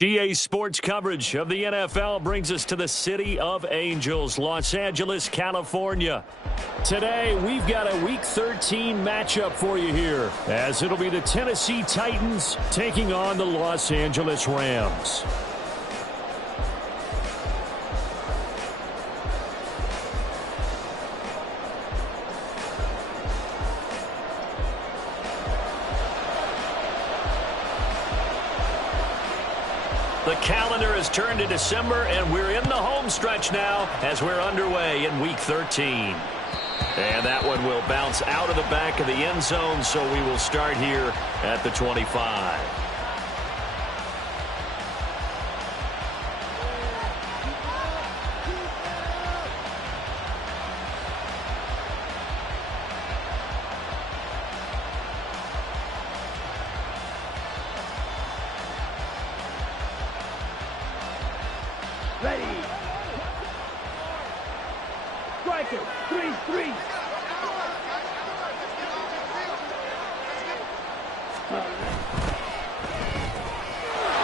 GA Sports coverage of the NFL brings us to the City of Angels, Los Angeles, California. Today, we've got a Week 13 matchup for you here, as it'll be the Tennessee Titans taking on the Los Angeles Rams. The calendar has turned to December, and we're in the home stretch now as we're underway in Week 13. And that one will bounce out of the back of the end zone, so we will start here at the 25. Ready. Striker, 3-3.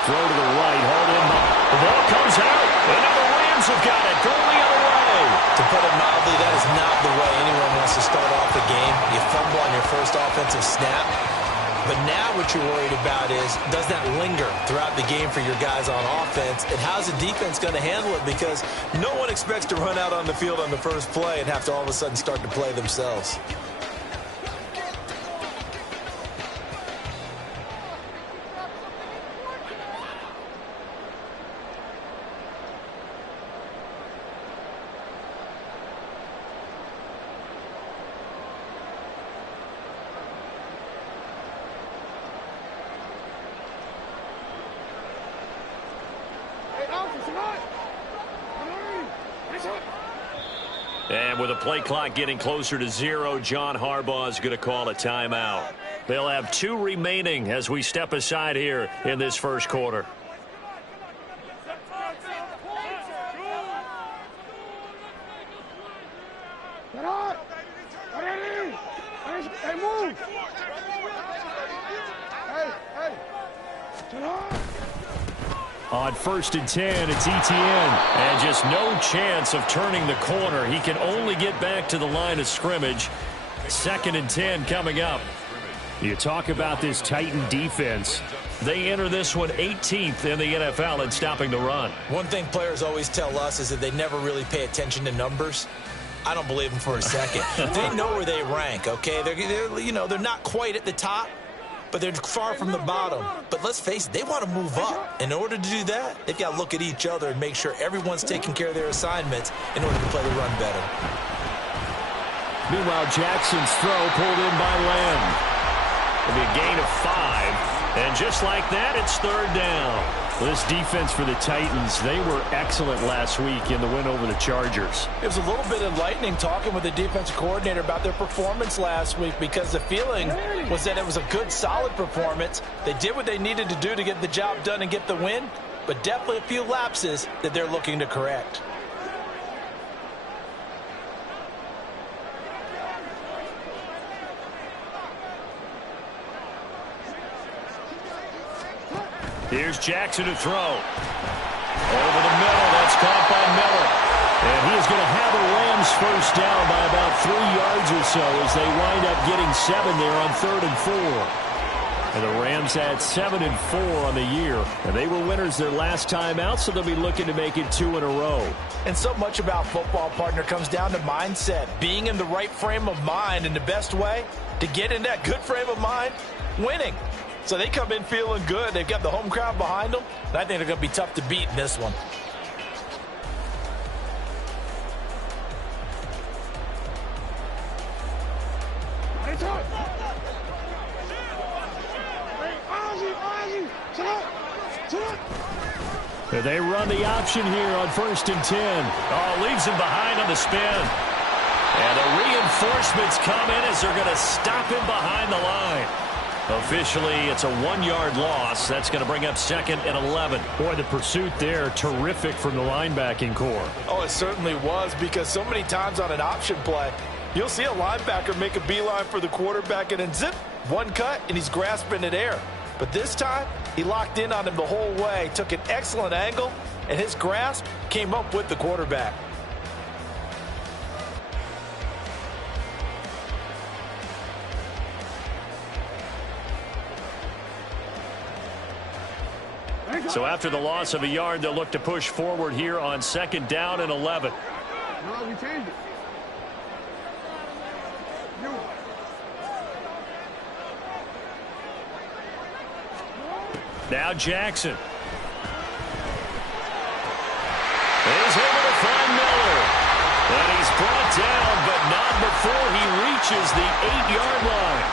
Throw to the right, hauled in. The ball comes out, and now the Rams have got it. Going the other way. To put it mildly, that is not the way anyone wants to start off the game. You fumble on your first offensive snap. But now what you're worried about is, does that linger throughout the game for your guys on offense? And how's the defense going to handle it? Because no one expects to run out on the field on the first play and have to all of a sudden start to play themselves. And with the play clock getting closer to 0, John Harbaugh is going to call a timeout. They'll have 2 remaining as we step aside here in this first quarter. On 1st and 10, it's Etienne. And just no chance of turning the corner. He can only get back to the line of scrimmage. 2nd and 10 coming up. You talk about this Titan defense. They enter this one 18th in the NFL in stopping the run. One thing players always tell us is that they never really pay attention to numbers. I don't believe them for a second. They know where they rank, okay? They're not quite at the top, but they're far from the bottom. But let's face it, they want to move up. In order to do that, they've got to look at each other and make sure everyone's taking care of their assignments in order to play the run better. Meanwhile, Jackson's throw pulled in by Lamb. It'll be a gain of 5. And just like that, it's 3rd down. This defense for the Titans, they were excellent last week in the win over the Chargers. It was a little bit enlightening talking with the defensive coordinator about their performance last week, because the feeling was that it was a good, solid performance. They did what they needed to do to get the job done and get the win, but definitely a few lapses that they're looking to correct. Here's Jackson to throw. Over the middle, that's caught by Miller. And he is going to have the Rams first down by about 3 yards or so as they wind up getting 7 there on 3rd and 4. And the Rams had 7 and 4 on the year. And they were winners their last time out, so they'll be looking to make it 2 in a row. And so much about football, partner, comes down to mindset. Being in the right frame of mind, and the best way to get in that good frame of mind, winning. So they come in feeling good. They've got the home crowd behind them. And I think they're going to be tough to beat in this one. They run the option here on 1st and 10. Oh, leaves him behind on the spin. And the reinforcements come in as they're going to stop him behind the line. Officially, it's a 1-yard loss. That's going to bring up 2nd and 11. Boy, the pursuit there, terrific from the linebacking core. Oh, it certainly was, because so many times on an option play, you'll see a linebacker make a beeline for the quarterback and then zip, one cut, and he's grasping at air. But this time, He locked in on him the whole way, took an excellent angle, and his grasp came up with the quarterback. So after the loss of a yard, they'll look to push forward here on 2nd down and 11. No, we changed it. Now Jackson. He's able to find Miller. And he's brought down, but not before he reaches the 8-yard line.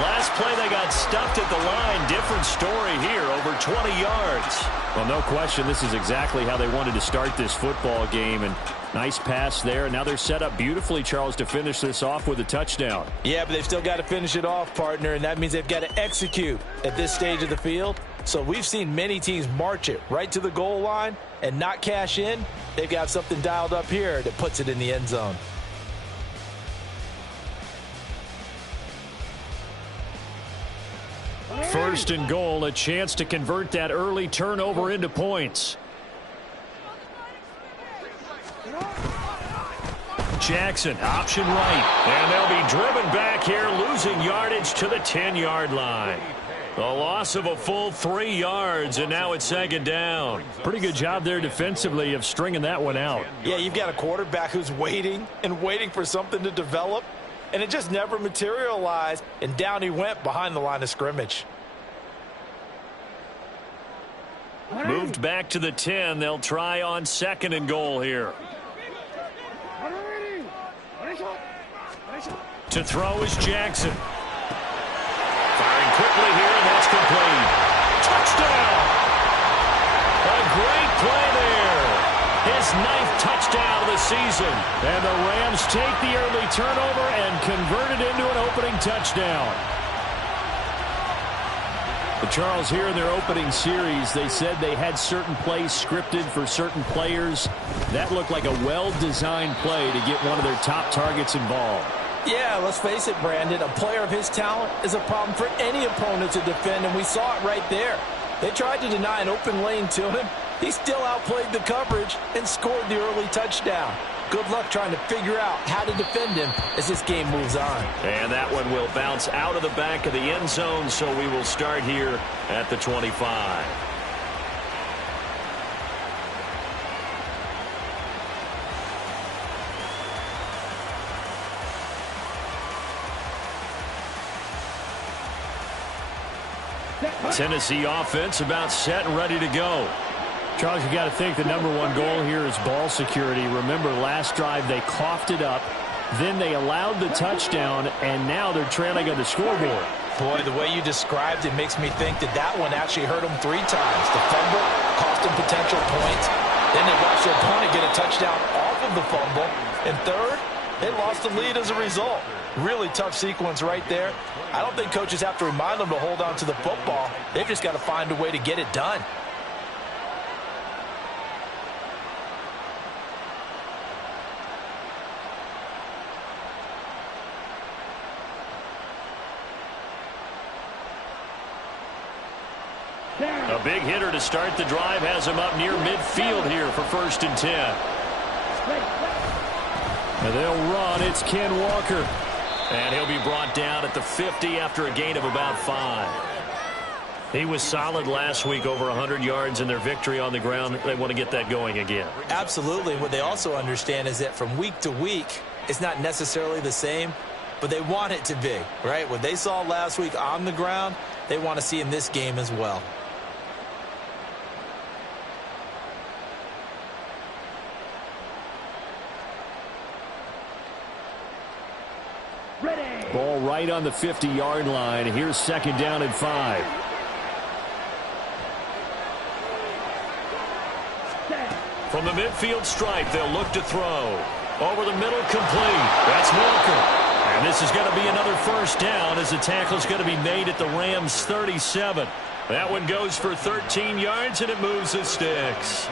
Last play, they got stuffed at the line. Different story here, over 20 yards. Well, no question, this is exactly how they wanted to start this football game. And nice pass there. Now they're set up beautifully, Charles, to finish this off with a touchdown. Yeah, but they've still got to finish it off, partner, and that means they've got to execute at this stage of the field. So we've seen many teams march it right to the goal line and not cash in. They've got something dialed up here that puts it in the end zone. First and goal, a chance to convert that early turnover into points. Jackson, option right. And they'll be driven back here, losing yardage to the 10-yard line. A loss of a full 3 yards, and now it's 2nd down. Pretty good job there defensively of stringing that one out. Yeah, you've got a quarterback who's waiting and waiting for something to develop, and it just never materialized, and down he went behind the line of scrimmage. Moved back to the 10. They'll try on 2nd and goal here. To throw is Jackson. Firing quickly here, and that's complete. Touchdown! A great play there. His 9th touchdown of the season. And the Rams take the early turnover and convert it into an opening touchdown. But Charles, here in their opening series, they said they had certain plays scripted for certain players. That looked like a well-designed play to get one of their top targets involved. Yeah, let's face it, Brandon. A player of his talent is a problem for any opponent to defend, and we saw it right there. They tried to deny an open lane to him. He still outplayed the coverage and scored the early touchdown. Good luck trying to figure out how to defend him as this game moves on. And that one will bounce out of the back of the end zone, so we will start here at the 25. Tennessee offense about set and ready to go. Charles, you got to think the #1 goal here is ball security. Remember, last drive they coughed it up, then they allowed the touchdown, and now they're trailing on the scoreboard. Boy, the way you described it makes me think that that one actually hurt them 3 times. The fumble cost them potential points. Then they watched their opponent get a touchdown off of the fumble. And third, they lost the lead as a result. Really tough sequence right there. I don't think coaches have to remind them to hold on to the football. They've just got to find a way to get it done. A big hitter to start the drive has him up near midfield here for 1st and 10. And they'll run. It's Ken Walker. And he'll be brought down at the 50 after a gain of about 5. He was solid last week, over 100 yards in their victory on the ground. They want to get that going again. Absolutely. What they also understand is that from week to week, it's not necessarily the same, but they want it to be, right? What they saw last week on the ground, they want to see in this game as well. Ball right on the 50-yard line. Here's 2nd down and 5. From the midfield stripe, they'll look to throw. Over the middle, complete. That's Walker. And this is going to be another 1st down as the tackle's going to be made at the Rams' 37. That one goes for 13 yards, and it moves the sticks.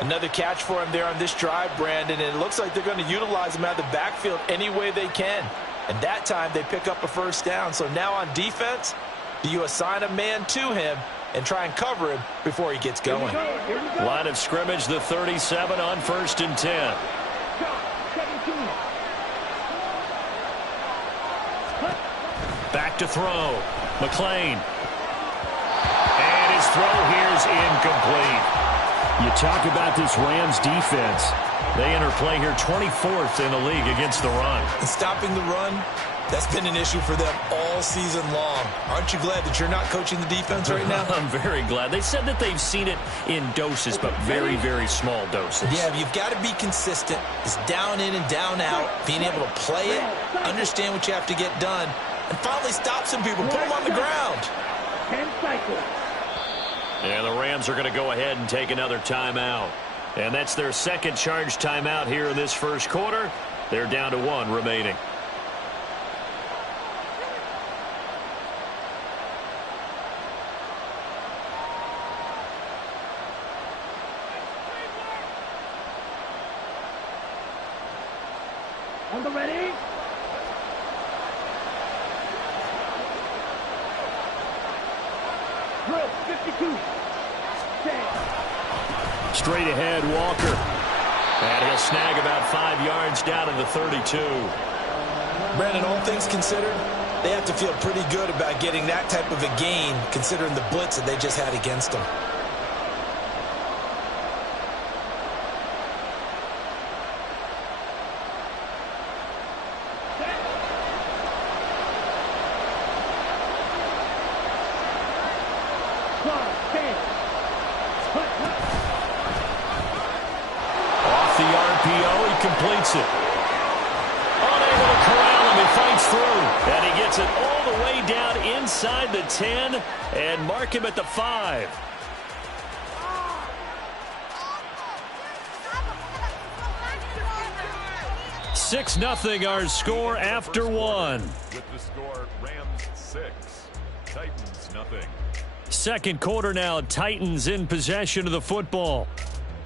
Another catch for him there on this drive, Brandon, and it looks like they're going to utilize him out of the backfield any way they can. And that time they pick up a 1st down. So now on defense, do you assign a man to him and try and cover him before he gets going. Line of scrimmage, the 37 on 1st and 10. Back to throw. McLean. And his throw here's incomplete. You talk about this Rams defense. They enter play here 24th in the league against the run. And stopping the run, that's been an issue for them all season long. Aren't you glad that you're not coaching the defense right now? I'm very glad. They said that they've seen it in doses, but very, very small doses. Yeah, you've got to be consistent. It's down in and down out, being able to play it, understand what you have to get done, and finally stop some people, put them on the ground. 10 cycles. And the Rams are going to go ahead and take another timeout. And that's their second charge timeout here in this first quarter. They're down to 1 remaining. On the ready. Drill 52. Straight ahead, Walker. And he'll snag about 5 yards down to the 32. Brandon, all things considered, they have to feel pretty good about getting that type of a gain, considering the blitz that they just had against them. Off the RPO, he completes it. Unable to corral him, he fights through. And he gets it all the way down inside the 10 and mark him at the 5. Six nothing our score after 1. With the score, Rams 6, Titans nothing. Second quarter now, Titans in possession of the football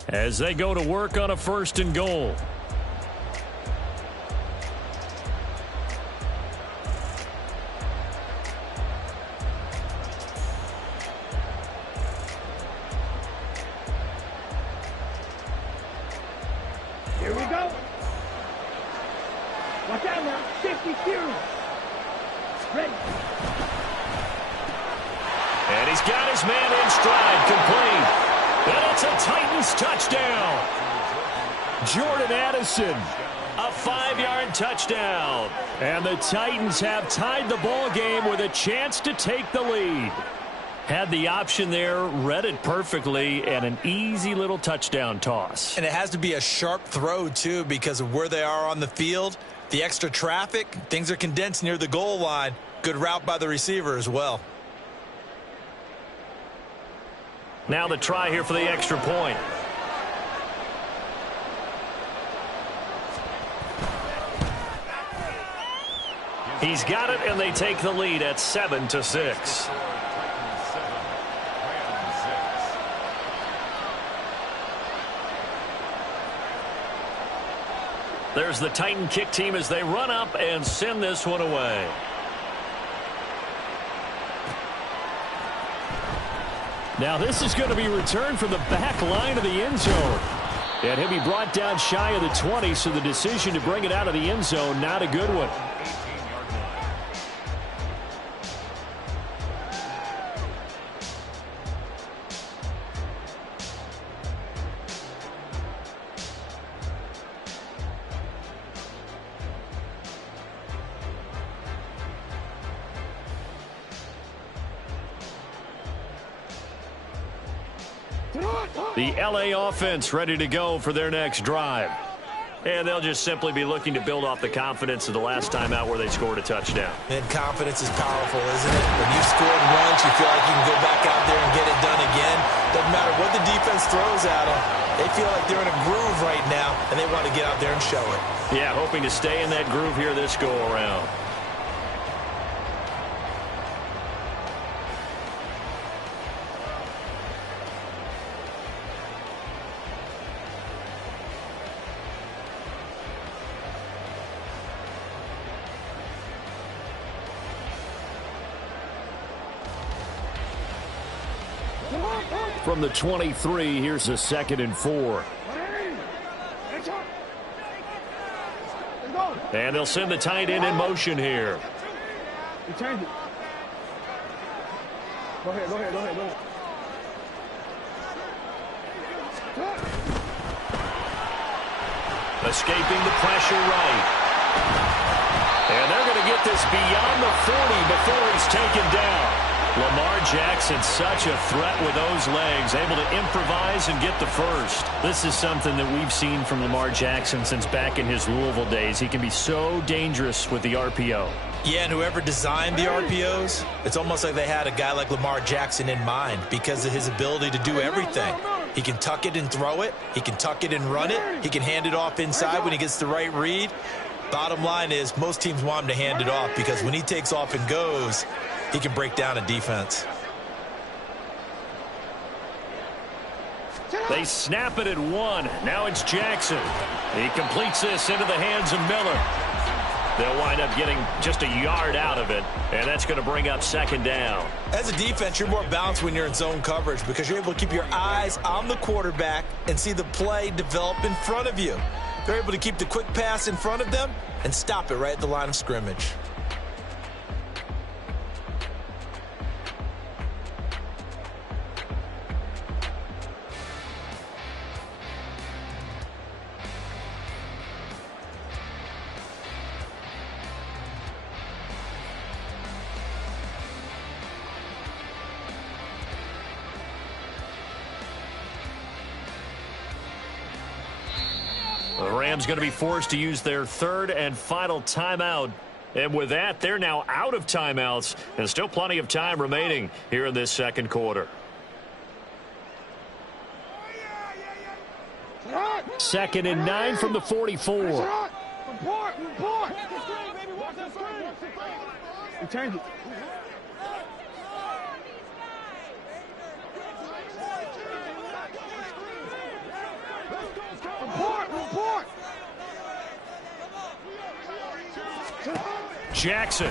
as they go to work on a 1st and goal. Here we go. Watch out now. 50 series. Ready. And he's got his man in stride, complete. And it's a Titans touchdown. Jordan Addison, a 5-yard touchdown. And the Titans have tied the ball game with a chance to take the lead. Had the option there, read it perfectly, and an easy little touchdown toss. And it has to be a sharp throw, too, because of where they are on the field. The extra traffic, things are condensed near the goal line. Good route by the receiver as well. Now the try here for the extra point. He's got it, and they take the lead at 7-6. There's the Titan kick team as they run up and send this one away. Now this is going to be returned from the back line of the end zone. And he'll be brought down shy of the 20, so the decision to bring it out of the end zone, not a good one. The LA offense ready to go for their next drive. And they'll just simply be looking to build off the confidence of the last time out where they scored a touchdown. And confidence is powerful, isn't it? When you've scored once, you feel like you can go back out there and get it done again. Doesn't matter what the defense throws at them. They feel like they're in a groove right now, and they want to get out there and show it. Yeah, hoping to stay in that groove here this go-around. From the 23, here's a 2nd and 4. And they'll send the tight end in motion here. You change it. Go ahead. Escaping the pressure right. And they're going to get this beyond the 40 before he's taken down. Lamar Jackson, such a threat with those legs, able to improvise and get the first. This is something that we've seen from Lamar Jackson since back in his Louisville days. He can be so dangerous with the RPO. Yeah, and whoever designed the RPOs, it's almost like they had a guy like Lamar Jackson in mind because of his ability to do everything. He can tuck it and throw it. He can tuck it and run it. He can hand it off inside when he gets the right read. Bottom line is most teams want him to hand it off because when he takes off and goes, he can break down a defense. They snap it at 1. Now it's Jackson. He completes this into the hands of Miller. They'll wind up getting just a yard out of it, and that's going to bring up 2nd down. As a defense, you're more balanced when you're in zone coverage because you're able to keep your eyes on the quarterback and see the play develop in front of you. They're able to keep the quick pass in front of them and stop it right at the line of scrimmage. The Rams going to be forced to use their 3rd and final timeout. And with that, they're now out of timeouts and still plenty of time remaining here in this 2nd quarter. 2nd and 9 from the 44. You change it. Report. Jackson.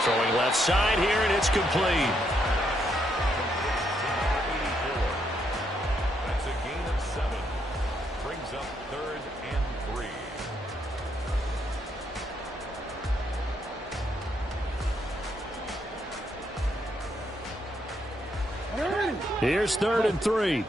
Throwing left side here, and it's complete. That's a gain of 7. Brings up 3rd and 3. Here's 3rd and 3.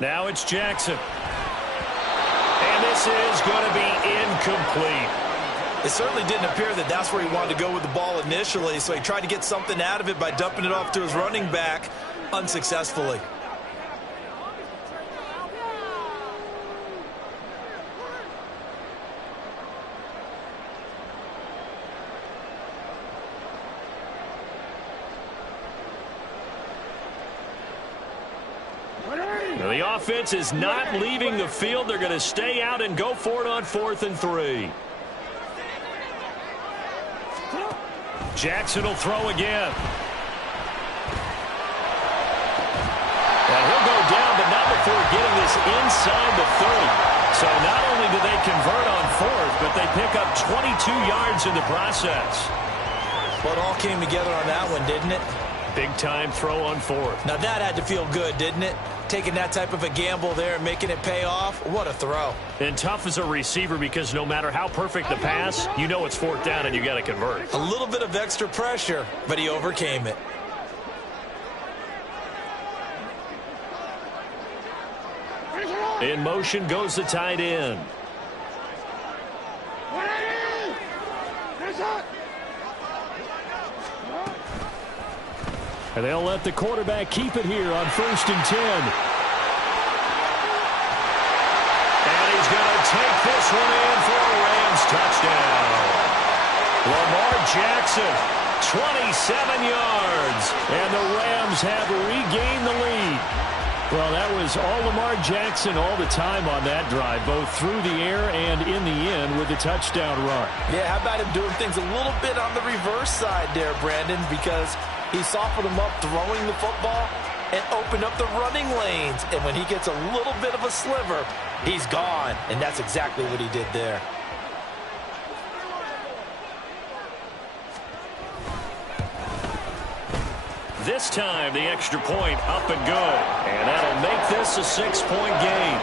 Now it's Jackson. And this is going to be incomplete. It certainly didn't appear that that's where he wanted to go with the ball initially, so he tried to get something out of it by dumping it off to his running back unsuccessfully. The offense is not leaving the field. They're going to stay out and go for it on 4th and 3. Jackson will throw again. And he'll go down, but not before getting this inside the 30. So not only do they convert on 4th, but they pick up 22 yards in the process. Well, it all came together on that one, didn't it? Big-time throw on 4th. Now that had to feel good, didn't it? Taking that type of a gamble there and making it pay off. What a throw. And tough as a receiver because no matter how perfect the pass, you know it's 4th down and you got to convert. A little bit of extra pressure, but he overcame it. In motion goes the tight end. And they'll let the quarterback keep it here on 1st and 10. And he's going to take this one in for a Rams touchdown. Lamar Jackson, 27 yards, and the Rams have regained the lead. Well, that was all Lamar Jackson all the time on that drive, both through the air and in the end with the touchdown run. Yeah, how about him doing things a little bit on the reverse side there, Brandon, because He softened him up throwing the football and opened up the running lanes. And when he gets a little bit of a sliver, he's gone. And that's exactly what he did there. This time, the extra point up and good. And that'll make this a 6-point game.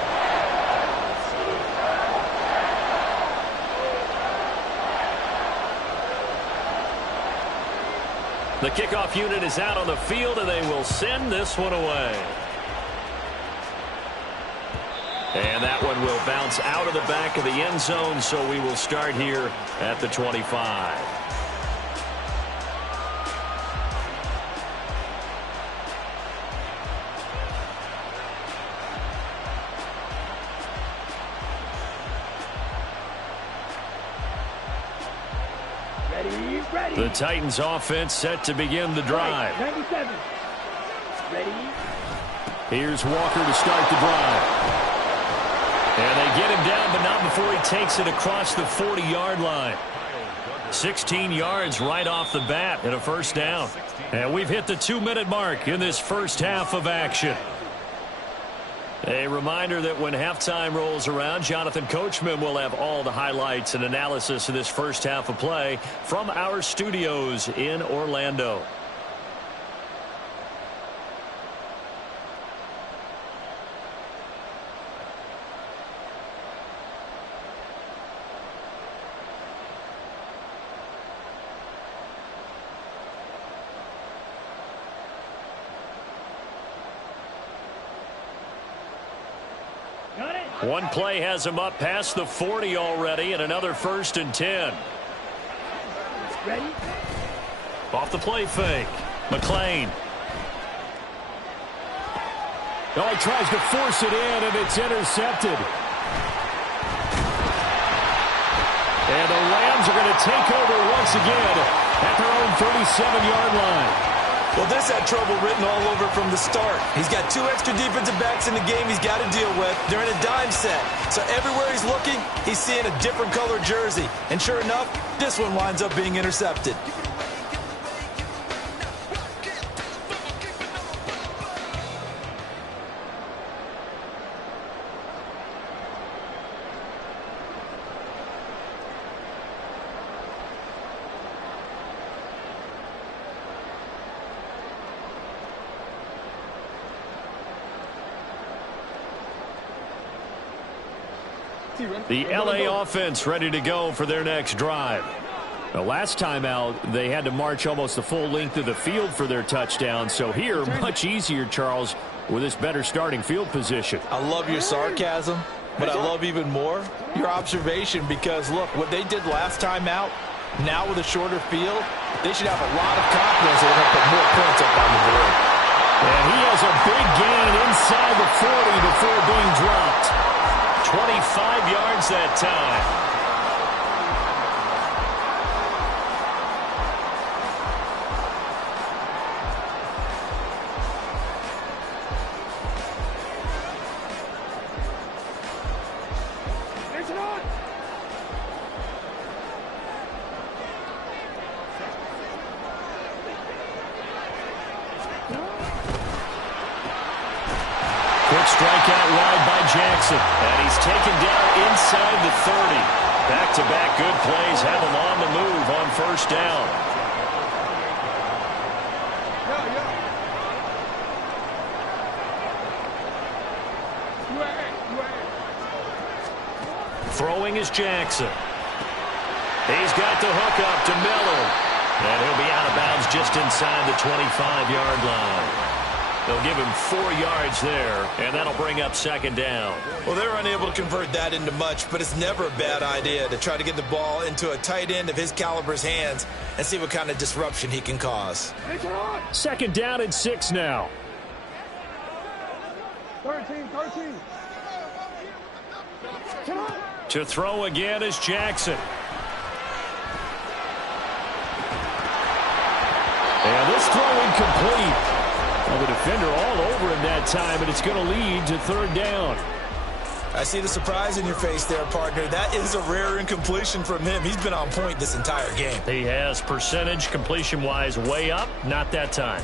The kickoff unit is out on the field, and they will send this one away. And that one will bounce out of the back of the end zone, so we will start here at the 25. The Titans offense set to begin the drive. 97. Ready? Here's Walker to start the drive. And they get him down, but not before he takes it across the 40-yard line. 16 yards right off the bat and a first down. And we've hit the 2-minute mark in this first half of action. A reminder that when halftime rolls around, Jonathan Coachman will have all the highlights and analysis of this first half of play from our studios in Orlando. One play has him up past the 40 already, and another 1st and 10. Ready? Off the play fake. McLean. Oh, he tries to force it in, and it's intercepted. And the Rams are going to take over once again at their own 37-yard line. Well, this had trouble written all over from the start. He's got 2 extra defensive backs in the game he's got to deal with. They're in a dime set. So everywhere he's looking, he's seeing a different color jersey. And sure enough, this one winds up being intercepted. The LA offense ready to go for their next drive. The last time out, they had to march almost the full length of the field for their touchdown. So here, much easier, Charles, with this better starting field position. I love your sarcasm, but I love even more your observation because, look, what they did last time out, now with a shorter field, they should have a lot of confidence they're going to put more points up on the board. And he has a big gain inside the 40 before being dropped. 25 yards that time. Strikeout wide by Jackson, and he's taken down inside the 30. Back-to-back good plays have him on the move on first down. Throwing is Jackson. He's got the hook up to Miller, and he'll be out of bounds just inside the 25-yard line. They'll give him 4 yards there, and that'll bring up second down. Well, they're unable to convert that into much, but it's never a bad idea to try to get the ball into a tight end of his caliber's hands and see what kind of disruption he can cause. Second down and 6 now. 13. To throw again is Jackson. And this throw incomplete. Well, the defender all over him that time, and it's going to lead to third down. I see the surprise in your face there, partner. That is a rare incompletion from him. He's been on point this entire game. He has percentage completion-wise way up. Not that time.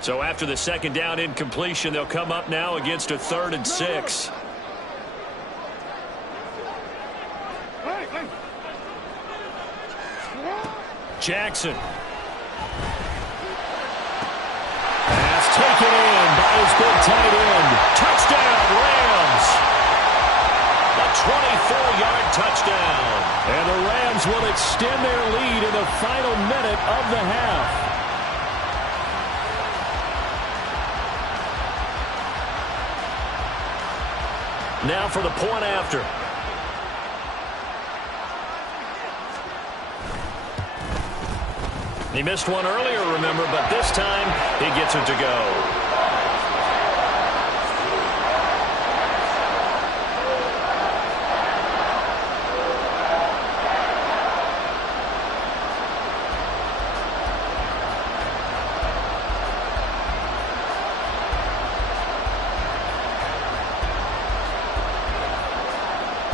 So after the second down incompletion, they'll come up now against a 3rd and 6. Jackson. Pass taken in by his big tight end. Touchdown, Rams. A 24-yard touchdown. And the Rams will extend their lead in the final minute of the half. Now for the point after. He missed one earlier, remember, but this time he gets it to go.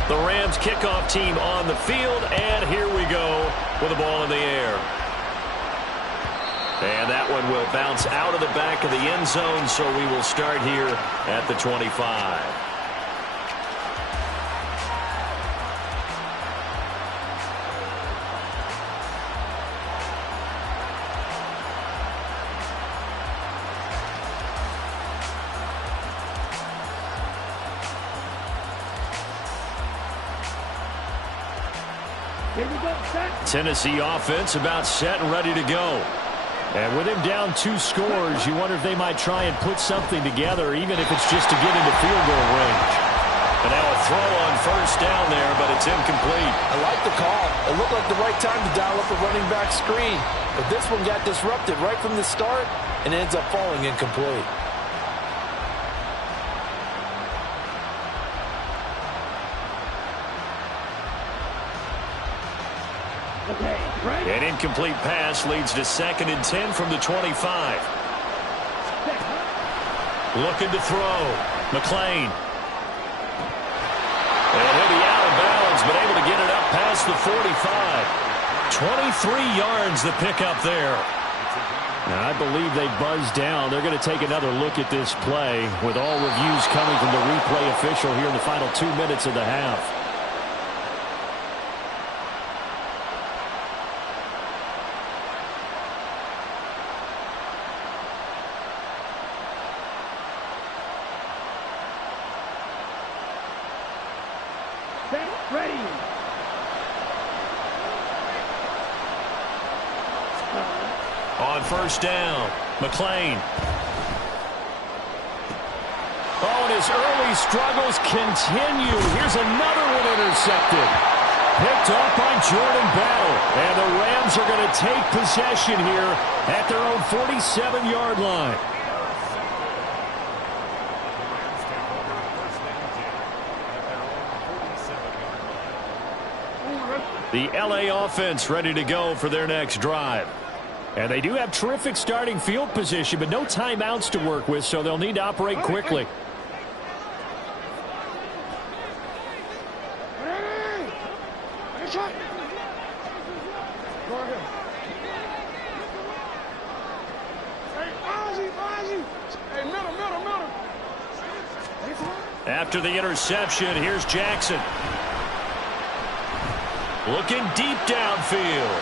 The Rams kickoff team on the field, and here we go with the ball in the air. And that one will bounce out of the back of the end zone, so we will start here at the 25. Tennessee offense about set and ready to go. And with him down 2 scores, you wonder if they might try and put something together, even if it's just to get into field goal range. And now a throw on first down there, but it's incomplete. I like the call. It looked like the right time to dial up a running back screen. But this one got disrupted right from the start and ends up falling incomplete. An incomplete pass leads to 2nd and 10 from the 25. Looking to throw. McLean. And he'll be out of bounds, but able to get it up past the 45. 23 yards the pickup there. Now, I believe they buzzed down. They're going to take another look at this play with all reviews coming from the replay official here in the final 2 minutes of the half. Ready. On first down, McLean. Oh, and his early struggles continue. Here's another one intercepted. Picked up by Jordan Battle. And the Rams are going to take possession here at their own 47-yard line. The LA offense ready to go for their next drive. And they do have terrific starting field position, but no timeouts to work with, so they'll need to operate quickly. After the interception, here's Jackson. Looking deep downfield.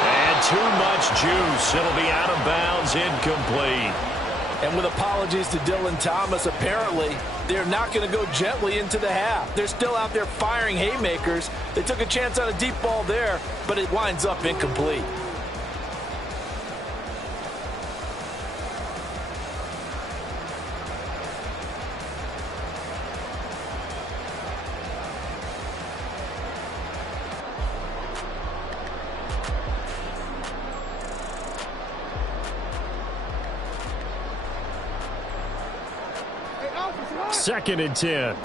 And too much juice. It'll be out of bounds, incomplete. And with apologies to Dylan Thomas, apparently they're not going to go gently into the half. They're still out there firing haymakers. They took a chance on a deep ball there, but it winds up incomplete. Second and 10.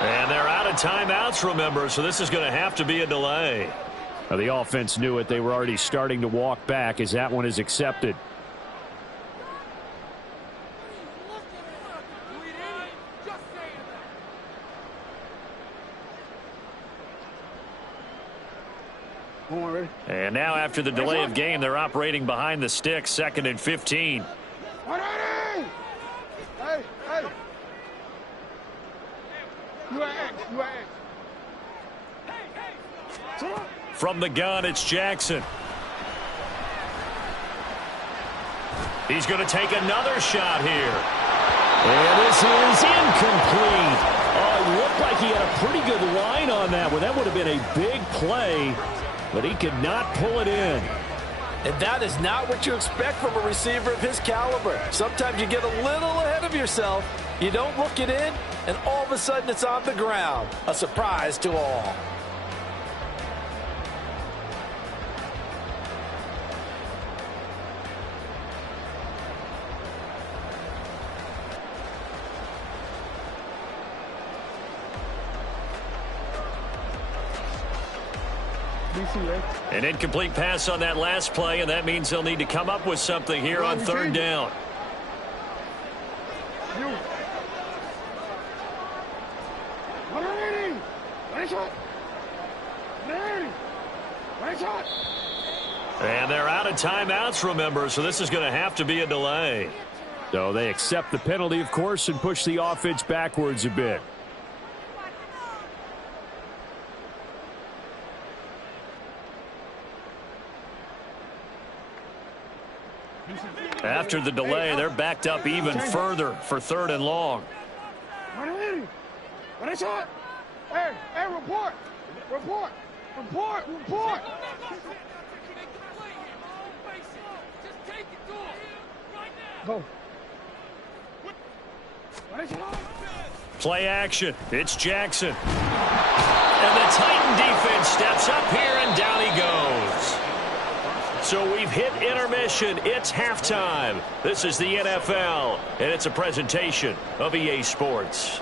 And they're out of timeouts, remember, so this is going to have to be a delay. Now, the offense knew it. They were already starting to walk back as that one is accepted. And now after the delay of game, they're operating behind the sticks, 2nd and 15. From the gun, it's Jackson. He's going to take another shot here. And this is incomplete. Oh, it looked like he had a pretty good line on that one. That would have been a big play, but he could not pull it in. And that is not what you expect from a receiver of his caliber. Sometimes you get a little ahead of yourself. You don't look it in, and all of a sudden it's on the ground. A surprise to all. An incomplete pass on that last play, and that means they'll need to come up with something here on 3rd down. And they're out of timeouts, remember, so this is going to have to be a delay. So they accept the penalty, of course, and push the offense backwards a bit. After the delay, they're backed up even further for 3rd and long. Hey, report! Report! Report! Report! Go. Play action. It's Jackson. And the Titan defense steps up here, and down he goes. So we've hit intermission. It's halftime. This is the NFL, and it's a presentation of EA Sports.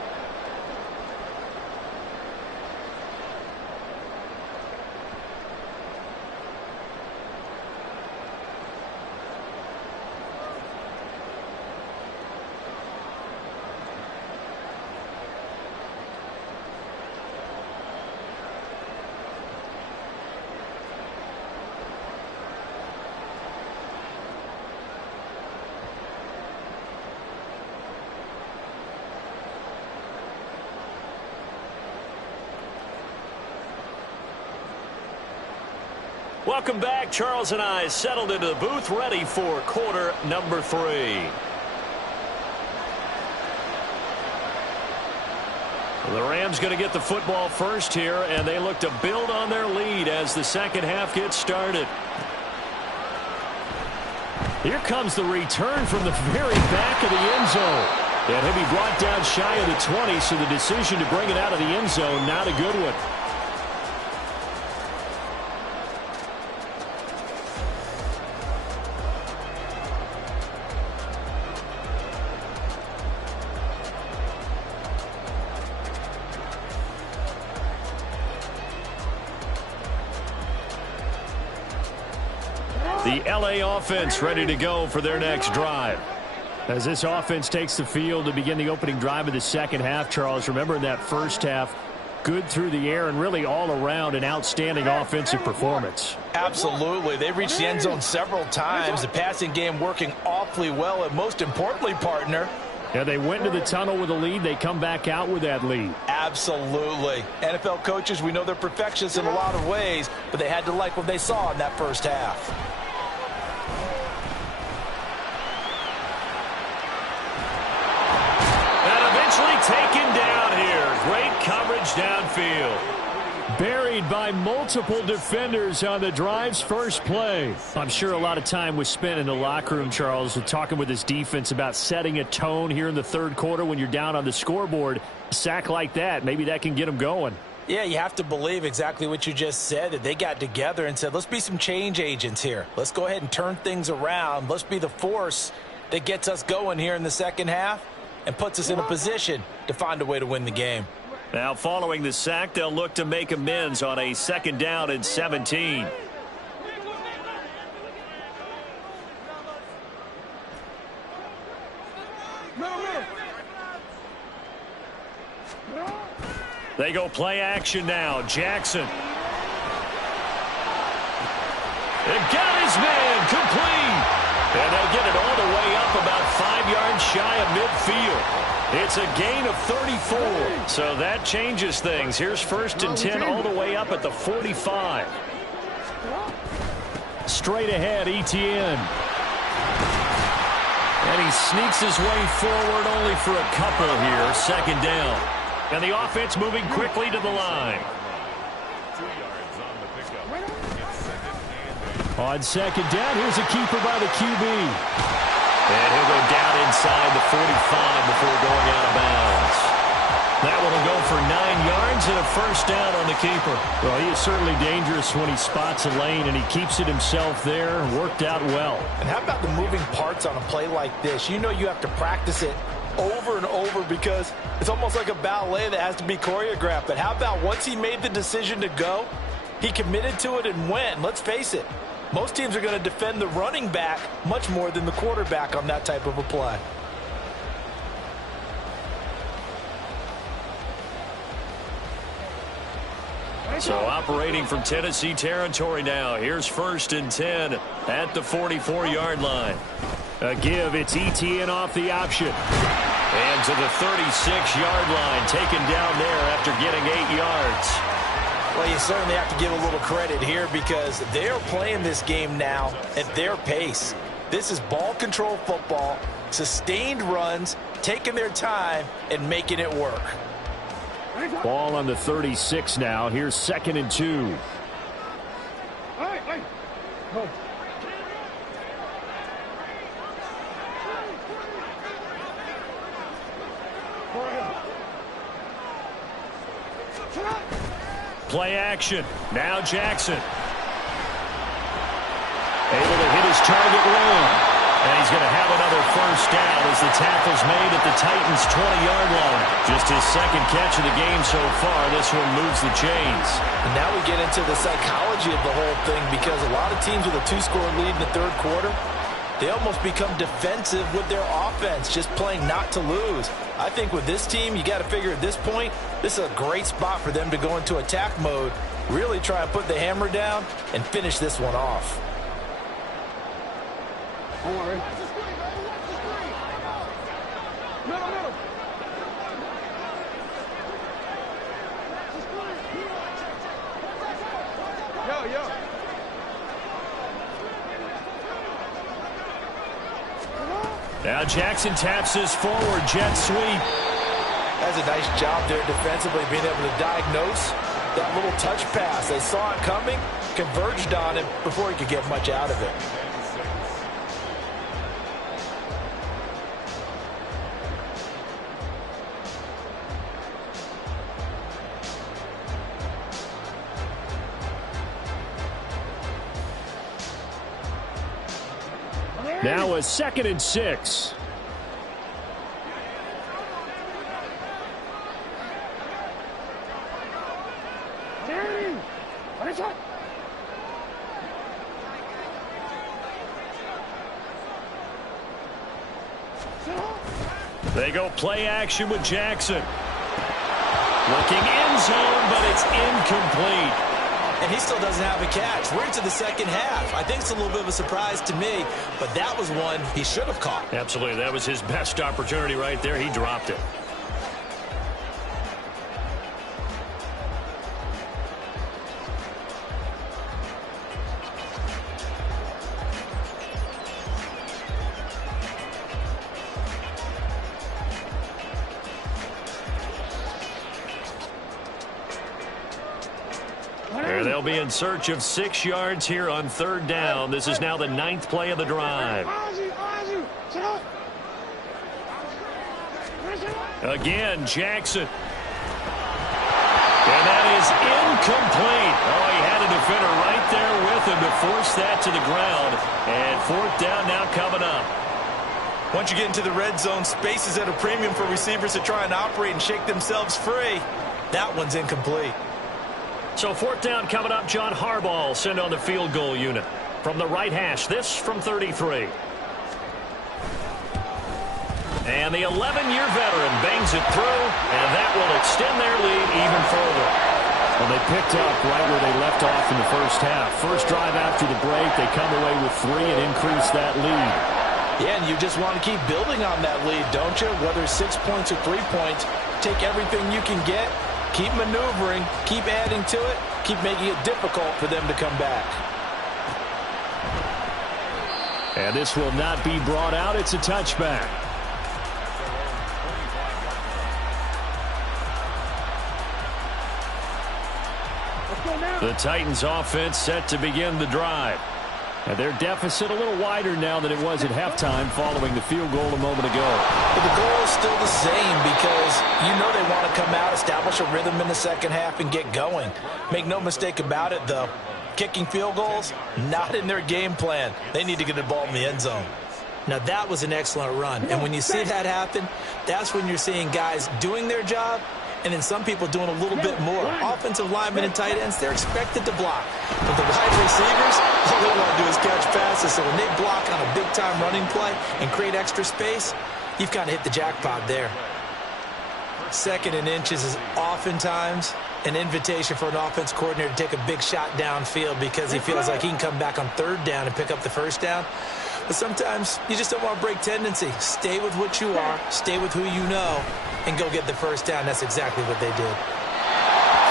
Welcome back. Charles and I settled into the booth, ready for quarter number 3. The Rams going to get the football first here, and they look to build on their lead as the second half gets started. Here comes the return from the very back of the end zone. And he'll be brought down shy of the 20, so the decision to bring it out of the end zone, not a good one. The LA offense ready to go for their next drive. As this offense takes the field to begin the opening drive of the second half, Charles, remember in that first half, good through the air and really all around an outstanding offensive performance. Absolutely. They reached the end zone several times. The passing game working awfully well, and most importantly, partner, yeah, they went into the tunnel with a lead. They come back out with that lead. Absolutely. NFL coaches, we know they're perfectionists in a lot of ways, but they had to like what they saw in that first half. Taken down here. Great coverage downfield. Buried by multiple defenders on the drive's first play. I'm sure a lot of time was spent in the locker room, Charles, talking with his defense about setting a tone here in the third quarter when you're down on the scoreboard. A sack like that, maybe that can get them going. Yeah, you have to believe exactly what you just said, that they got together and said, let's be some change agents here. Let's go ahead and turn things around. Let's be the force that gets us going here in the second half and puts us in a position to find a way to win the game. Now, following the sack, they'll look to make amends on a 2nd down and 17. They go play action now. Jackson. And got his man complete. And they'll get it all the way up about 5 yards shy of midfield. It's a gain of 34. So that changes things. Here's 1st and 10 all the way up at the 45. Straight ahead, Etienne. And he sneaks his way forward only for a couple here. 2nd down. And the offense moving quickly to the line. 2 yards on the pickup. It's 2nd and 8. On 2nd down, here's a keeper by the QB. And he'll go down inside the 45 before going out of bounds. That one will go for 9 yards and a 1st down on the keeper. Well, he is certainly dangerous when he spots a lane, and he keeps it himself there. Worked out well. And how about the moving parts on a play like this? You know you have to practice it over and over because it's almost like a ballet that has to be choreographed. But how about once he made the decision to go, he committed to it and went. Let's face it, most teams are going to defend the running back much more than the quarterback on that type of a play. So operating from Tennessee territory now. Here's 1st and 10 at the 44-yard line. A give, it's Etienne off the option. And to the 36-yard line, taken down there after getting 8 yards. Well, you certainly have to give a little credit here because they're playing this game now at their pace. This is ball control football, sustained runs, taking their time and making it work. Ball on the 36 now. Here's 2nd and 2. Play action. Now Jackson. Able to hit his target wrong. And he's going to have another 1st down as the tackle's made at the Titans' 20-yard line. Just his 2nd catch of the game so far. This one moves the chains. And now we get into the psychology of the whole thing because a lot of teams with a 2-score lead in the 3rd quarter, they almost become defensive with their offense, just playing not to lose. I think with this team, you got to figure at this point, this is a great spot for them to go into attack mode, really try and put the hammer down and finish this one off. Don't worry. Middle. Yo. Now Jackson taps his forward jet sweep. That's a nice job there defensively, being able to diagnose that little touch pass. They saw it coming, converged on it before he could get much out of it. Now a 2nd and 6. They go play action with Jackson. Looking end zone, but it's incomplete. And he still doesn't have a catch. We're into the 2nd half. I think it's a little bit of a surprise to me, but that was one he should have caught. Absolutely. That was his best opportunity right there. He dropped it. They'll be in search of 6 yards here on 3rd down. This is now the 9th play of the drive. Again, Jackson. And that is incomplete. Oh, he had a defender right there with him to force that to the ground. And 4th down now coming up. Once you get into the red zone, space is at a premium for receivers to try and operate and shake themselves free. That one's incomplete. So 4th down coming up. John Harbaugh sent on the field goal unit from the right hash. This from 33. And the 11-year veteran bangs it through, and that will extend their lead even further. Well, they picked up right where they left off in the first half. First drive after the break, they come away with 3 and increase that lead. Yeah, and you just want to keep building on that lead, don't you? Whether it's 6 points or 3 points, take everything you can get, keep maneuvering, keep adding to it, keep making it difficult for them to come back. And this will not be brought out. It's a touchback. The Titans offense set to begin the drive. And their deficit a little wider now than it was at halftime following the field goal a moment ago. But the goal is still the same because you know they want to come out, establish a rhythm in the second half, and get going. Make no mistake about it, though. Kicking field goals, not in their game plan. They need to get the ball in the end zone. Now, that was an excellent run. And when you see that happen, that's when you're seeing guys doing their job, and then some people doing a little bit more. Offensive linemen and tight ends, they're expected to block. But the wide receivers, all they want to do is catch passes. So when they block on a big-time running play and create extra space, you've kind of hit the jackpot there. 2nd and inches is oftentimes an invitation for an offense coordinator to take a big shot downfield because he feels like he can come back on 3rd down and pick up the 1st down. But sometimes you just don't want to break tendency. Stay with what you are, stay with who you know, and go get the 1st down. That's exactly what they did.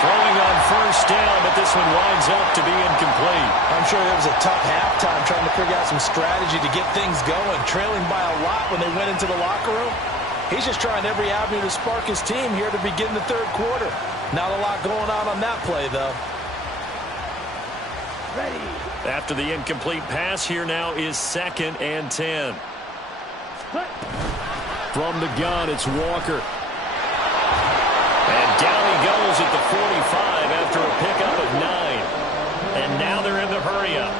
Throwing on 1st down, but this one winds up to be incomplete. I'm sure it was a tough halftime trying to figure out some strategy to get things going. Trailing by a lot when they went into the locker room. He's just trying every avenue to spark his team here to begin the 3rd quarter. Not a lot going on that play, though. Ready. After the incomplete pass, here now is 2nd and 10. From the gun, it's Walker. And down he goes at the 45 after a pickup of 9. And now they're in the hurry-up.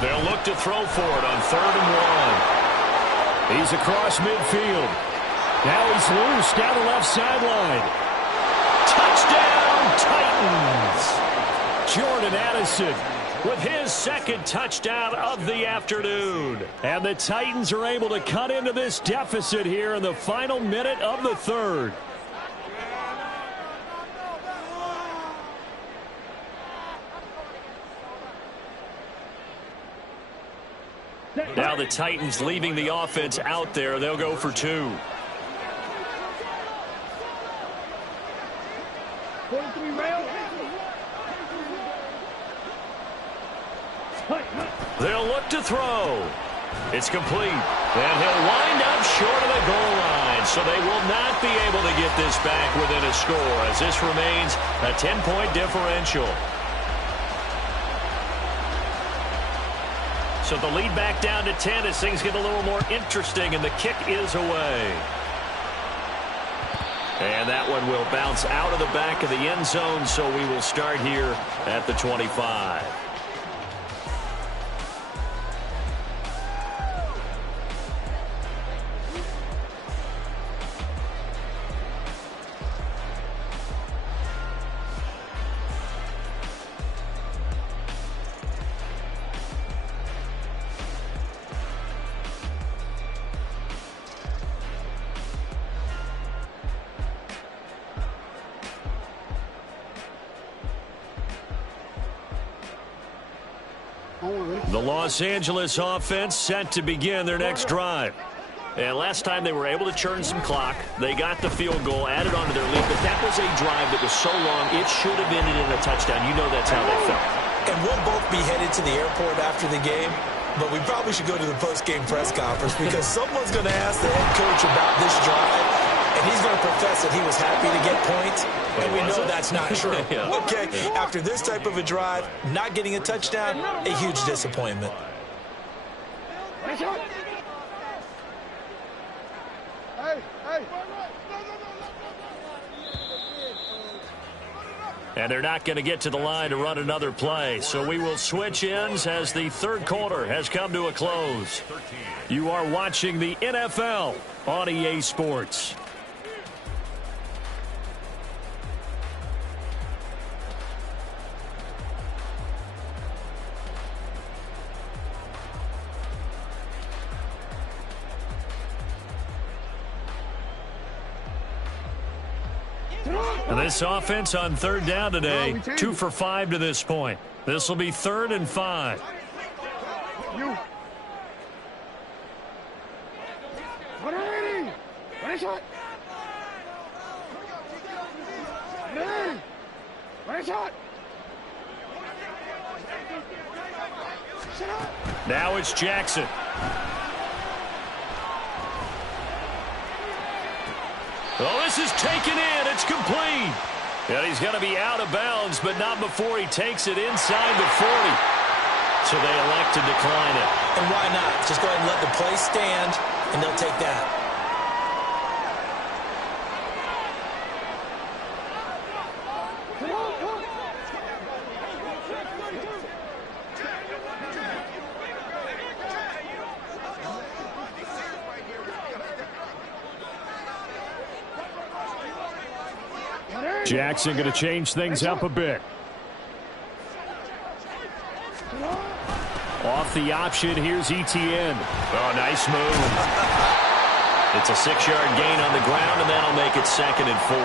They'll look to throw for it on 3rd and 1. He's across midfield. Now he's loose down the left sideline. Touchdown, Titans! Jordan Addison with his 2nd touchdown of the afternoon. And the Titans are able to cut into this deficit here in the final minute of the 3rd. Now the Titans leaving the offense out there. They'll go for 2. 43 rail. They'll look to throw. It's complete. And he'll wind up short of the goal line. So they will not be able to get this back within a score as this remains a 10-point differential. So the lead back down to 10 as things get a little more interesting, and the kick is away. And that one will bounce out of the back of the end zone, so we will start here at the 25. The Los Angeles offense set to begin their next drive. And last time they were able to churn some clock. They got the field goal, added on to their lead, but that was a drive that was so long it should have ended in a touchdown. You know that's how they felt. And we'll both be headed to the airport after the game, but we probably should go to the post-game press conference because someone's going to ask the head coach about this drive, and he's going to profess that he was happy to get points, and we know that's not true. Yeah. Okay, after this type of a drive, not getting a touchdown, a huge disappointment. And they're not going to get to the line to run another play. So we will switch ends as the third quarter has come to a close. You are watching the NFL on EA Sports. And this offense on third down today, 2 for 5 to this point. This will be 3rd and 5. Now it's Jackson. Oh, this is taken in. It's complete. And he's going to be out of bounds, but not before he takes it inside the 40. So they elect to decline it. And why not? Just go ahead and let the play stand, and they'll take that. Jackson going to change things up a bit. Off the option, here's ETN. Oh, nice move. It's a 6-yard gain on the ground, and that'll make it 2nd and 4.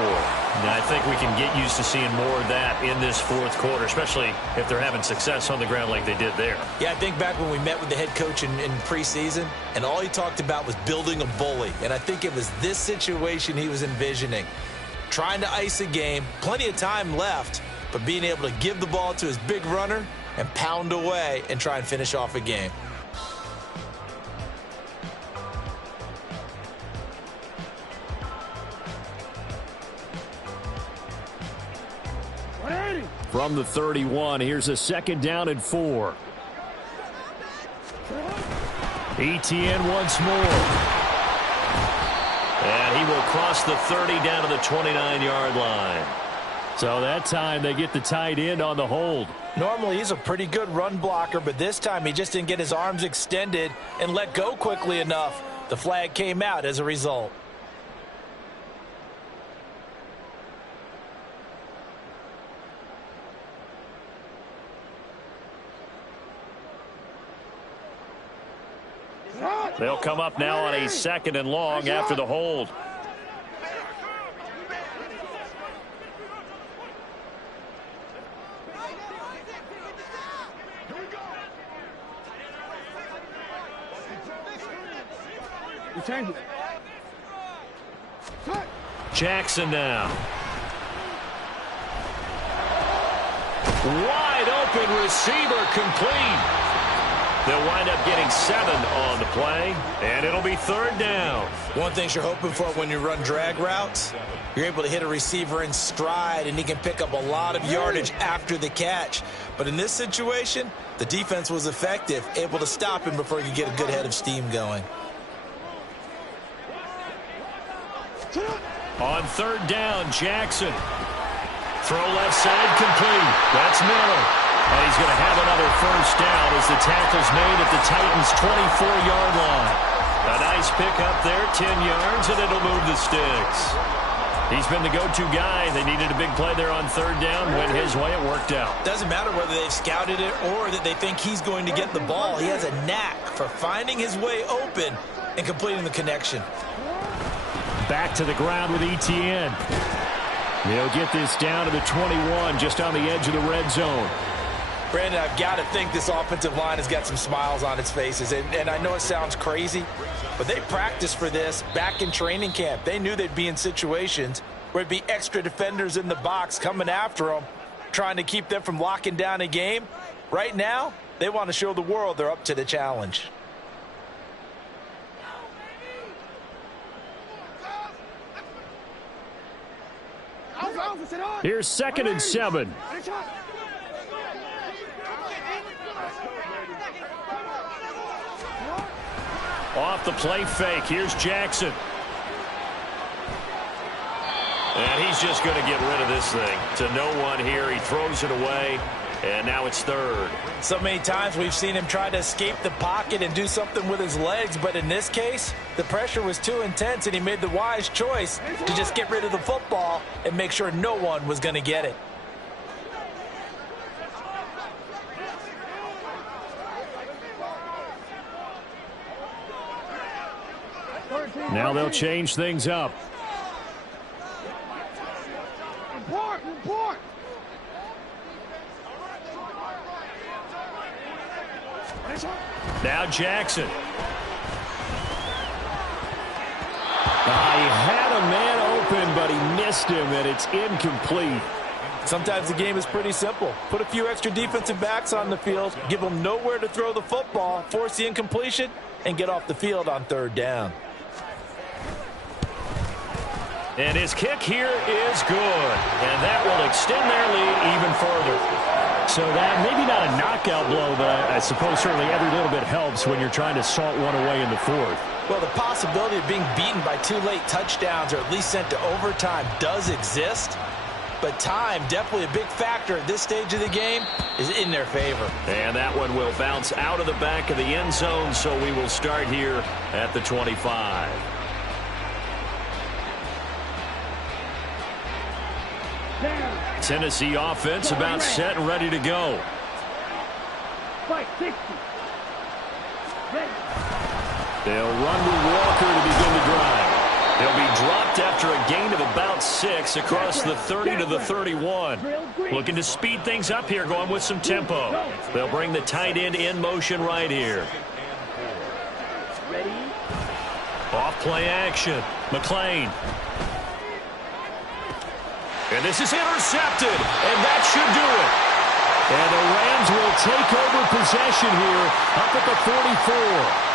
Now, I think we can get used to seeing more of that in this fourth quarter, especially if they're having success on the ground like they did there. Yeah, I think back when we met with the head coach in preseason, and all he talked about was building a bully. And I think it was this situation he was envisioning. Trying to ice a game, plenty of time left, but being able to give the ball to his big runner and pound away and try and finish off a game. From the 31, here's a 2nd down and 4. ETN once more. And he will cross the 30 down to the 29-yard line. So that time they get the tight end on the hold. Normally he's a pretty good run blocker, but this time he just didn't get his arms extended and let go quickly enough. The flag came out as a result. They'll come up now on a 2nd and long after the hold. Jackson now. Wide open receiver complete. They'll wind up getting 7 on the play, and it'll be 3rd down. One thing you're hoping for when you run drag routes, you're able to hit a receiver in stride, and he can pick up a lot of yardage after the catch. But in this situation, the defense was effective, able to stop him before he could get a good head of steam going. On 3rd down, Jackson. Throw left side complete. That's Miller. And he's going to have another 1st down as the tackle's made at the Titans' 24-yard line. A nice pickup there, 10 yards, and it'll move the sticks. He's been the go-to guy. They needed a big play there on 3rd down. Went his way, it worked out. Doesn't matter whether they've scouted it or that they think he's going to get the ball. He has a knack for finding his way open and completing the connection. Back to the ground with ETN. They'll get this down to the 21, just on the edge of the red zone. Brandon, I've got to think this offensive line has got some smiles on its faces. And I know it sounds crazy, but they practiced for this back in training camp. They knew they'd be in situations where it'd be extra defenders in the box coming after them, trying to keep them from locking down a game. Right now, they want to show the world they're up to the challenge. Here's 2nd and 7. Off the play fake. Here's Jackson. And he's just going to get rid of this thing to no one here. He throws it away, and now it's third. So many times we've seen him try to escape the pocket and do something with his legs, but in this case, the pressure was too intense, and he made the wise choice to just get rid of the football and make sure no one was going to get it. Now they'll change things up. Report! Now Jackson. He had a man open, but he missed him, and it's incomplete. Sometimes the game is pretty simple. Put a few extra defensive backs on the field, give them nowhere to throw the football, force the incompletion, and get off the field on third down. And his kick here is good, and that will extend their lead even further. So that maybe not a knockout blow, but I suppose certainly every little bit helps when you're trying to salt one away in the fourth. Well, the possibility of being beaten by 2 late touchdowns or at least sent to overtime does exist, but time, definitely a big factor at this stage of the game, is in their favor. And that one will bounce out of the back of the end zone, so we will start here at the 25. Tennessee offense about set and ready to go. Fight 60. They'll run with Walker to begin the drive. They'll be dropped after a gain of about 6 across the 30 to the 31. Looking to speed things up here, going with some tempo. They'll bring the tight end in motion right here. Off play action. McLean. And this is intercepted, and that should do it. And the Rams will take over possession here up at the 44.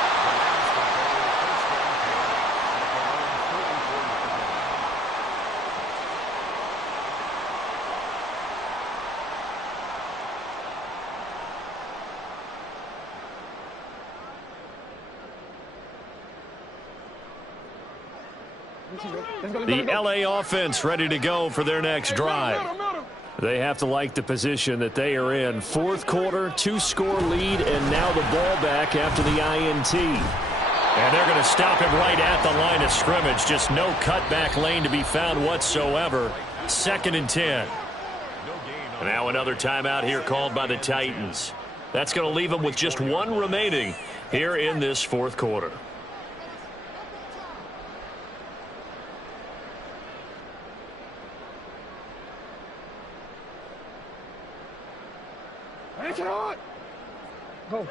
The LA offense ready to go for their next drive. They have to like the position that they are in. Fourth quarter, 2-score lead, and now the ball back after the INT. And they're going to stop him right at the line of scrimmage. Just no cutback lane to be found whatsoever. 2nd and 10. Now another timeout here called by the Titans. That's going to leave them with just 1 remaining here in this fourth quarter. Go.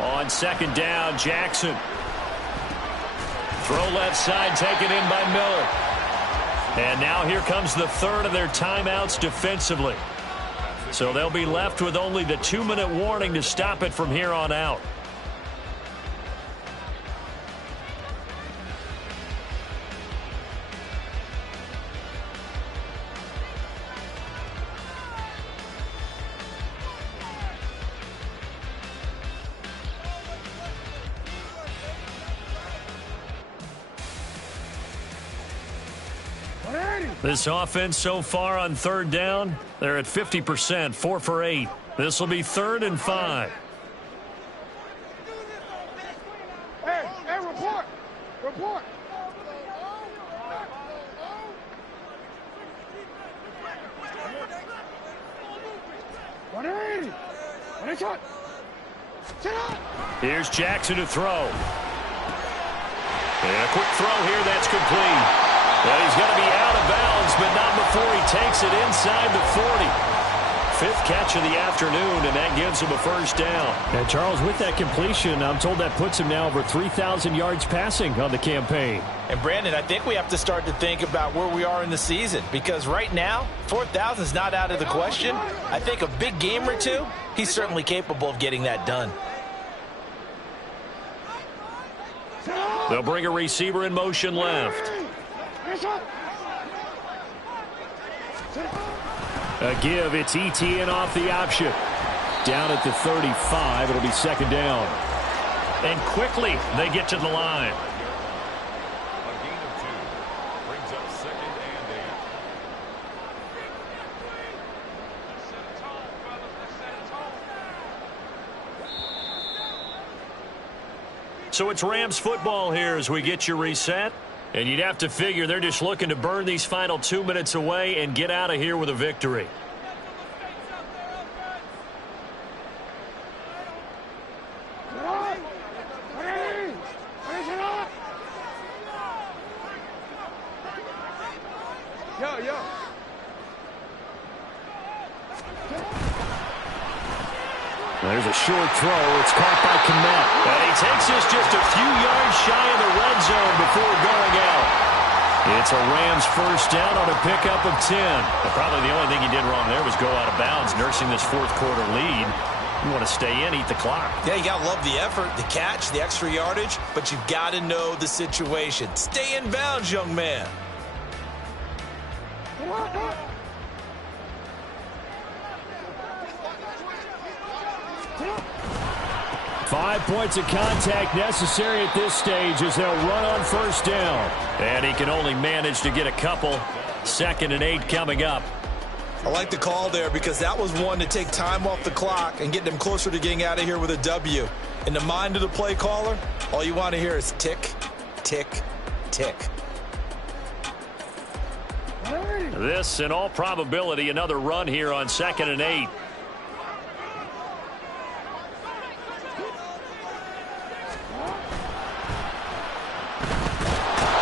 On 2nd down, Jackson. Throw left side, taken in by Miller. And now here comes the 3rd of their timeouts defensively. So they'll be left with only the 2-minute warning to stop it from here on out. This offense so far on 3rd down, they're at 50%, 4 for 8. This will be 3rd and 5. Hey, report! Report! Here's Jackson to throw. And a quick throw here, that's complete. Well, he's going to be out of bounds, but not before he takes it inside the 40. 5th catch of the afternoon, and that gives him a first down. And Charles, with that completion, I'm told that puts him now over 3,000 yards passing on the campaign. And Brandon, I think we have to start to think about where we are in the season, because right now, 4,000 is not out of the question. I think a big game or two, he's certainly capable of getting that done. They'll bring a receiver in motion left. A give, it's ETN off the option. Down at the 35, it'll be second down. And quickly they get to the line. A gain of 2 brings up 2nd and 8. So it's Rams football here as we get you reset. And you'd have to figure they're just looking to burn these final 2 minutes away and get out of here with a victory. There's a short throw. It's caught by Kmet. And he takes us just a few yards shy of the red zone before going out. It's a Rams first down on a pickup of 10. But probably the only thing he did wrong there was go out of bounds, nursing this fourth quarter lead. You want to stay in, eat the clock. Yeah, you got to love the effort, the catch, the extra yardage, but you've got to know the situation. Stay in bounds, young man. 5 points of contact necessary at this stage as they'll run on first down. And he can only manage to get a couple. 2nd and 8 coming up. I like the call there because that was one to take time off the clock and get them closer to getting out of here with a W. In the mind of the play caller, all you want to hear is tick, tick, tick. This, in all probability, another run here on 2nd and 8.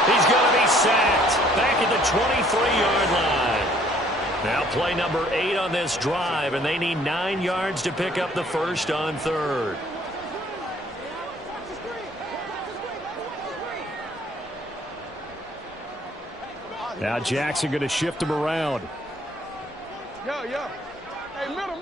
He's going to be sacked back at the 23-yard line. Now play number 8 on this drive, and they need 9 yards to pick up the first on 3rd. Now Jackson going to shift him around. Hey, middle.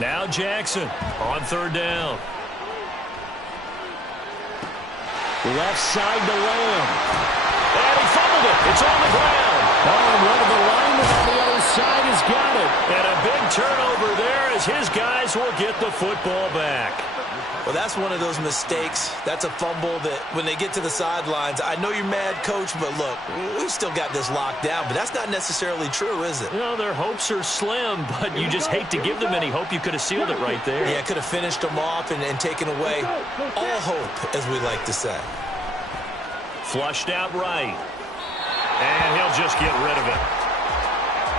Now Jackson on 3rd down. Left side to Lamb. And he fumbled it. It's on the ground. Oh, one of the linemen on the other side has got it. And a big turnover there as his guys will get the football back. Well, that's one of those mistakes. That's a fumble that when they get to the sidelines, I know you're mad, Coach, but look, we've still got this locked down. But that's not necessarily true, is it? You know, their hopes are slim, but you just hate to give them any hope. You could have sealed it right there. Yeah, could have finished them off and taken away all hope, as we like to say. Flushed out right. And he'll just get rid of it.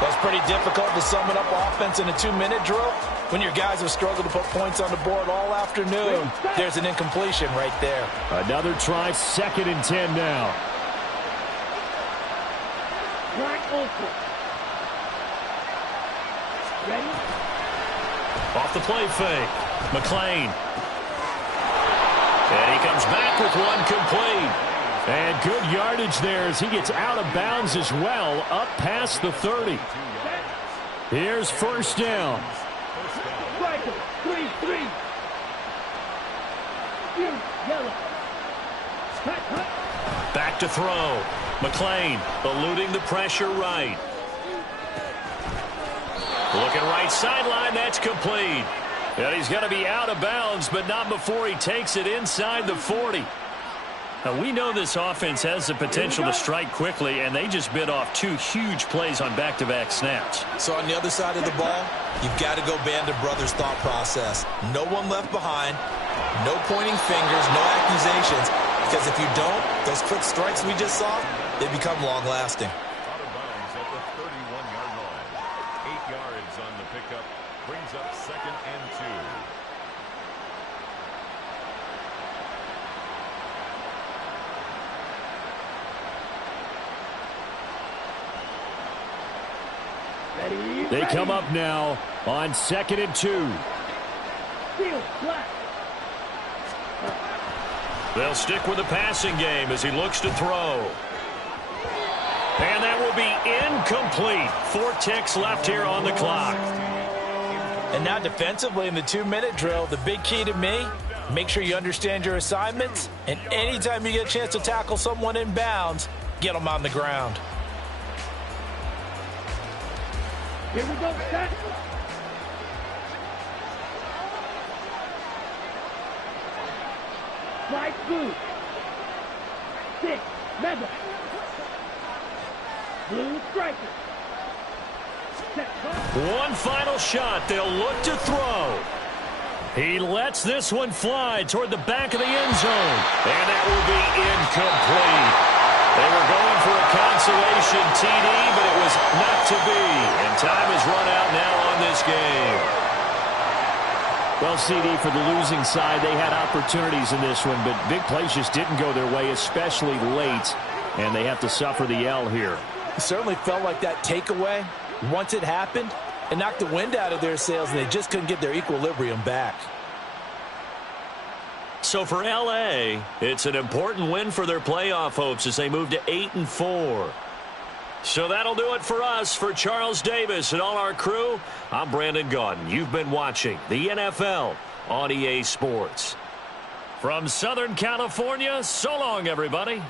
That's pretty difficult to sum it up offense in a 2-minute drill. When your guys have struggled to put points on the board all afternoon, there's an incompletion right there. Another try, 2nd and 10 now. Ready? Off the play fake. McLean. And he comes back with one complete. And good yardage there as he gets out of bounds as well, up past the 30. Here's first down. Striker, 3-3. Yellow. Back to throw. McLean eluding the pressure right. Looking right sideline, that's complete. And he's going to be out of bounds, but not before he takes it inside the 40. Now, we know this offense has the potential to strike quickly, and they just bit off 2 huge plays on back-to-back snaps. So on the other side of the ball, you've got to go Band of Brothers thought process. No one left behind, no pointing fingers, no accusations, because if you don't, those quick strikes we just saw, they become long-lasting. Out of bounds at the 31-yard line. 8 yards on the pickup. Brings up 2nd and 2. They come up now on 2nd and 2. They'll stick with the passing game as he looks to throw. And that will be incomplete. 4 ticks left here on the clock. And now defensively in the 2-minute drill, the big key to me, Make sure you understand your assignments, and anytime you get a chance to tackle someone in bounds, get them on the ground. Here we go, set. Slide blue. 6, Madden. Blue striker. Set. One final shot. They'll look to throw. He lets this one fly toward the back of the end zone. And that will be incomplete. They were going for a consolation TD, but it was not to be. And time has run out now on this game. Well, CD, for the losing side, they had opportunities in this one, but big plays just didn't go their way, especially late. And they have to suffer the L here. It certainly felt like that takeaway, once it happened, it knocked the wind out of their sails, and they just couldn't get their equilibrium back. So for L.A., it's an important win for their playoff hopes as they move to 8-4. So that'll do it for us. For Charles Davis and all our crew, I'm Brandon Gaudin. You've been watching the NFL on EA Sports. From Southern California, so long, everybody.